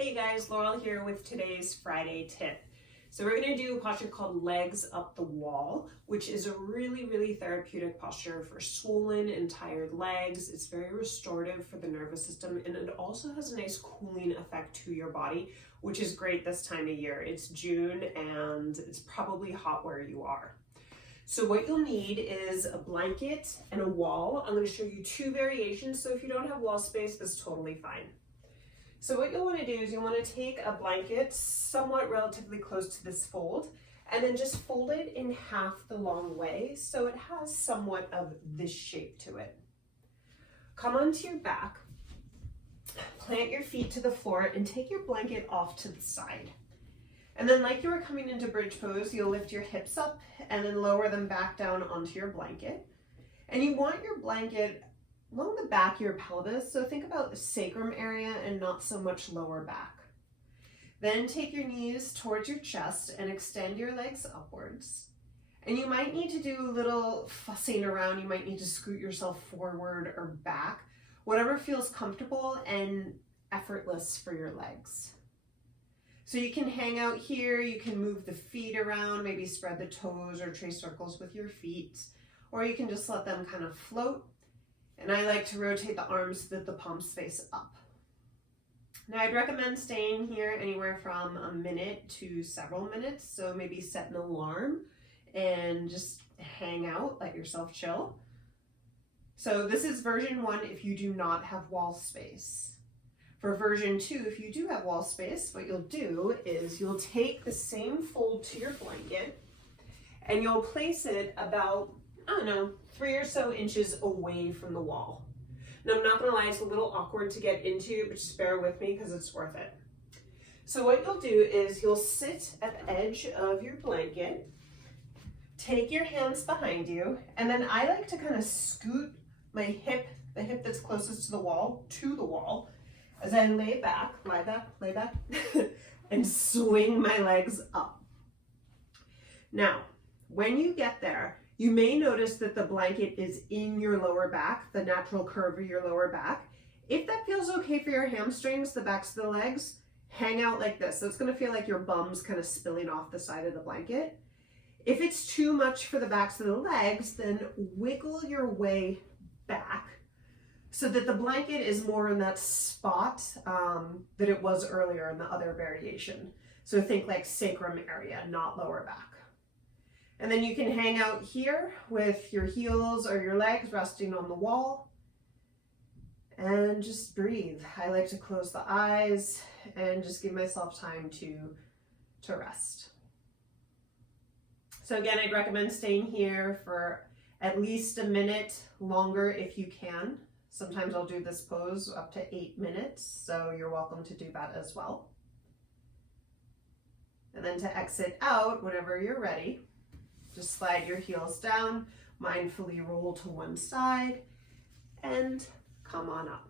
Hey guys, Laurel here with today's Friday tip. So we're going to do a posture called legs up the wall, which is a really therapeutic posture for swollen and tired legs. It's very restorative for the nervous system, and it also has a nice cooling effect to your body, which is great this time of year. It's June and it's probably hot where you are. So what you'll need is a blanket and a wall. I'm going to show you two variations, so if you don't have wall space, that's totally fine. So what you'll want to do is you'll want to take a blanket somewhat relatively close to this fold and then just fold it in half the long way so it has somewhat of this shape to it. Come onto your back, plant your feet to the floor and take your blanket off to the side. And then like you were coming into bridge pose, you'll lift your hips up and then lower them back down onto your blanket. And you want your blanket along the back of your pelvis, so think about the sacrum area and not so much lower back. Then take your knees towards your chest and extend your legs upwards. And you might need to do a little fussing around. You might need to scoot yourself forward or back, whatever feels comfortable and effortless for your legs. So you can hang out here, you can move the feet around, maybe spread the toes or trace circles with your feet, or you can just let them kind of float. And I like to rotate the arms so that the palms face up. Now I'd recommend staying here anywhere from a minute to several minutes. So maybe set an alarm and just hang out, let yourself chill. So this is version 1 if you do not have wall space. For version 2, if you do have wall space, what you'll do is you'll take the same fold to your blanket and you'll place it about, I don't know, 3 or so inches away from the wall. Now I'm not gonna lie, it's a little awkward to get into, but just bear with me because it's worth it. So what you'll do is you'll sit at the edge of your blanket, take your hands behind you, and then I like to kind of scoot my hip, the hip that's closest to the wall, as I lay back, and swing my legs up. Now, when you get there, you may notice that the blanket is in your lower back, the natural curve of your lower back. If that feels okay for your hamstrings, the backs of the legs, hang out like this. So it's gonna feel like your bum's kind of spilling off the side of the blanket. If it's too much for the backs of the legs, then wiggle your way back so that the blanket is more in that spot that it was earlier in the other variation. So think like sacrum area, not lower back. And then you can hang out here with your heels or your legs resting on the wall and just breathe. I like to close the eyes and just give myself time to rest. So again, I'd recommend staying here for at least a minute longer if you can. Sometimes I'll do this pose up to 8 minutes, so you're welcome to do that as well. And then to exit out whenever you're ready, just slide your heels down, mindfully roll to one side, and come on up.